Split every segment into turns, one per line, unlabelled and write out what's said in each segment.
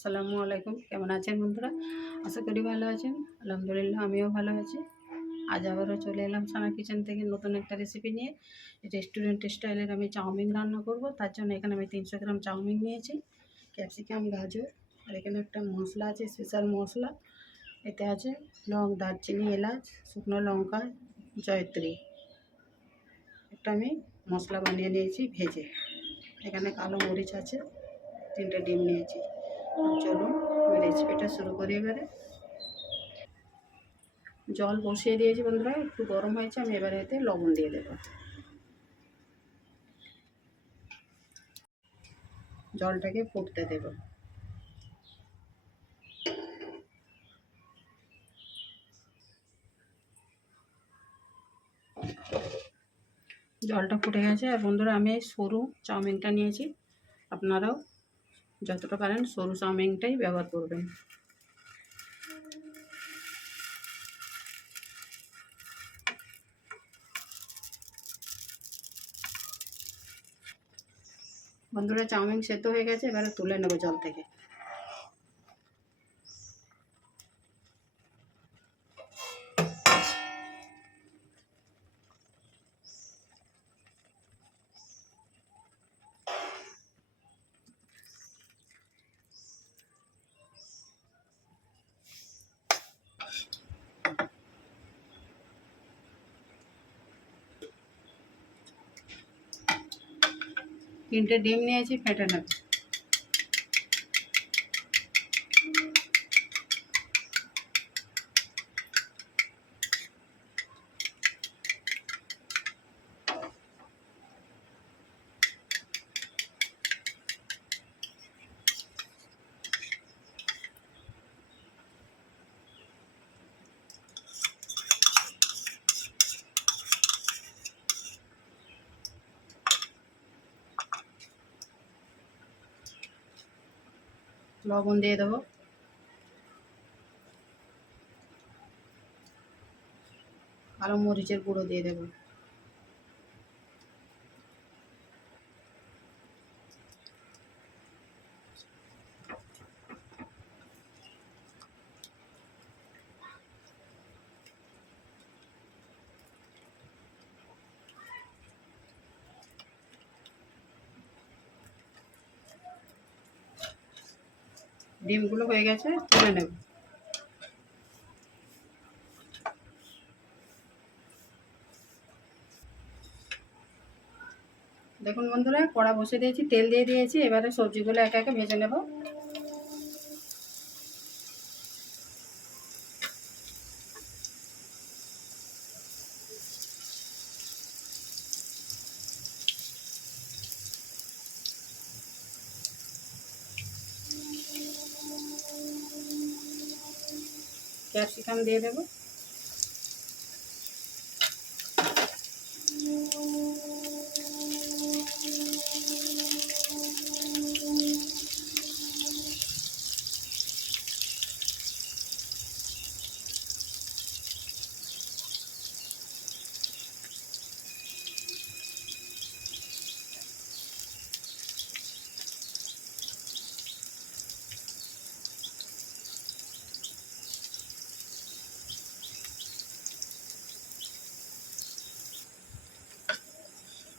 আসসালামু আলাইকুম। কেমন আছেন বন্ধুরা? আশা করি ভালো আছেন। আলহামদুলিল্লাহ, আমিও ভালো আছি। আজ আবারও চলে এলাম সানা কিচেন থেকে নতুন একটা রেসিপি নিয়ে। রেস্টুরেন্ট স্টাইলের আমি চাউমিন রান্না করব। তার জন্য এখানে আমি তিনশো গ্রাম চাউমিন নিয়েছি। ক্যাপসিকাম, গাজর, আর এখানে একটা মশলা আছে, স্পেশাল মশলা। এতে আছে লং, দারচিনি, এলাচ, শুকনো লঙ্কা, জয়ত্রী। একটা আমি মশলা বানিয়ে নিয়েছি, ভেজে। এখানে কালো মরিচ আছে, তিনটে ডিম নিয়েছি। চলুন রেসিপিটা শুরু করি এবারে। জল বসিয়ে দিয়েছি বন্ধুরা, একটু গরম হয়েছে, আমি এবারে এতে লবণ দিয়ে দেবো। জলটাকে ফুটতে দেব। জলটা ফুটে গেছে, আর বন্ধুরা আমি সরু চাউমিনটা নিয়েছি, আপনারাও যতটা পারেন সরু চাউমিনটাই ব্যবহার করবেন। বন্ধুরা, চাউমিন সেদ্ধ হয়ে গেছে, এবারে তুলে নেব জল থেকে। তিনটে ডিম নিয়েছি ফেটে লবণ দিয়ে দেবো। কালো মরিচের গুঁড়ো দিয়ে দেবো। ডিমগুলো হয়ে গেছে, তুলে নেব। দেখুন বন্ধুরা, কড়া বসে দিয়েছি, তেল দিয়ে দিয়েছি, এবারে সবজিগুলো একে একে ভেজে নেব। ক্যাপসিকাম দিয়ে দেবো।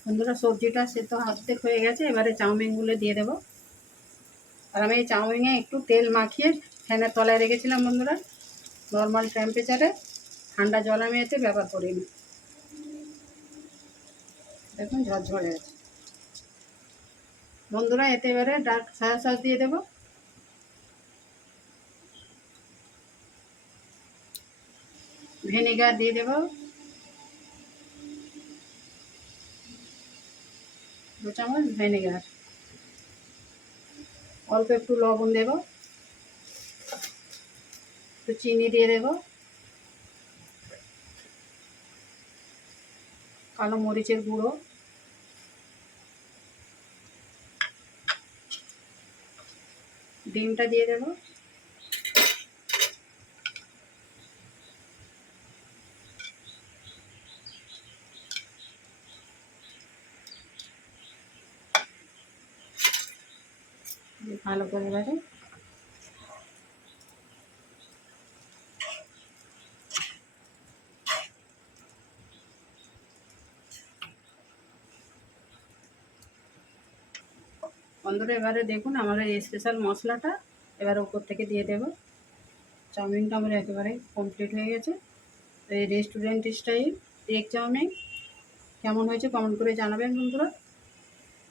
বন্ধুরা, সবজিটা সেদ্ধ অর্ধেক হয়ে গেছে, এবারে চাউমিনগুলো দিয়ে দেবো। আর আমি এই চাউমিনে একটু তেল মাখিয়ে ফ্যানের তলায় রেখেছিলাম বন্ধুরা নর্মাল টেম্পারেচারে ঠান্ডা জল আমি এতে ব্যবহার করিনি। দেখুন, ঝরঝরে আছে। বন্ধুরা, এতে এবারে ডার্ক সয়া সস দিয়ে দেবো। ভিনেগার দিয়ে দেবো। দু চামচ ভিনেগার। অল্প একটু লবণ দেব। একটু চিনি দিয়ে দেব। কালো মরিচের গুঁড়ো। ডিমটা দিয়ে দেবো। ভালো করে এবারে বন্ধুরা, এবারে দেখুন আমার এই স্পেশাল মশলাটা এবার উপর থেকে দিয়ে দেবো। চাউমিনটা আমার একেবারে কমপ্লিট হয়ে গেছে। তো এই রেস্টুরেন্ট স্টাইল এগ চাউমিন কেমন হয়েছে কমেন্ট করে জানাবেন বন্ধুরা।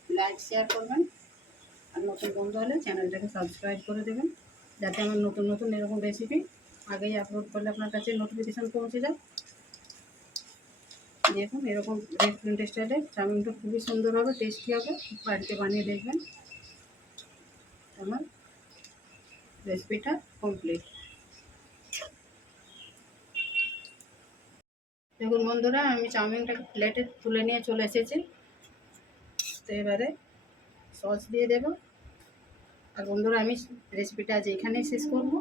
লাইক শেয়ার করবেন। আর নতুন বন্ধু হলে চ্যানেলটাকে সাবস্ক্রাইব করে দেবেন, যাতে আমার নতুন নতুন এরকম রেসিপি আগেই আপলোড করলে আপনার কাছে নোটিফিকেশান পৌঁছে যায়। দেখুন, এরকম রেস্টুরেন্ট স্টাইলে চাউমিনটা খুবই সুন্দর হবে টেস্টি হবে, বাড়িতে বানিয়ে দেখবেন। আমার রেসিপিটা কমপ্লিট দেখুন বন্ধুরা, আমি চাউমিনটাকে প্লেটে তুলে নিয়ে চলে এসেছি। তো এবারে সস দিয়ে দেব। আর বন্ধুরা, আমি রেসিপিটা আজ এখানেই শেষ করব।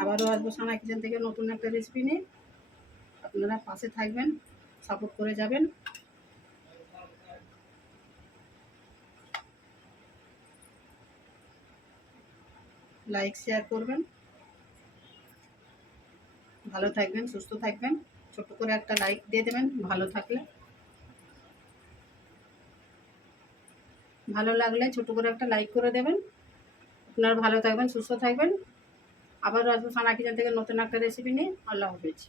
আবারও আসব সানা কিচেন থেকে নতুন একটা রেসিপি নিয়ে। আপনারা পাশে থাকবেন সাপোর্ট করে যাবেন। লাইক শেয়ার করবেন। ভালো থাকবেন, সুস্থ থাকবেন। ছোট করে একটা লাইক দিয়ে দেবেন, ভালো থাকলে ভালো লাগলে ছোট করে একটা লাইক করে দেবেন। আপনারা ভালো থাকবেন, সুস্থ থাকবেন। আবারও আসব সানা কিচেন থেকে নতুন একটা রেসিপি নিয়ে। আল্লাহ হাফিজ।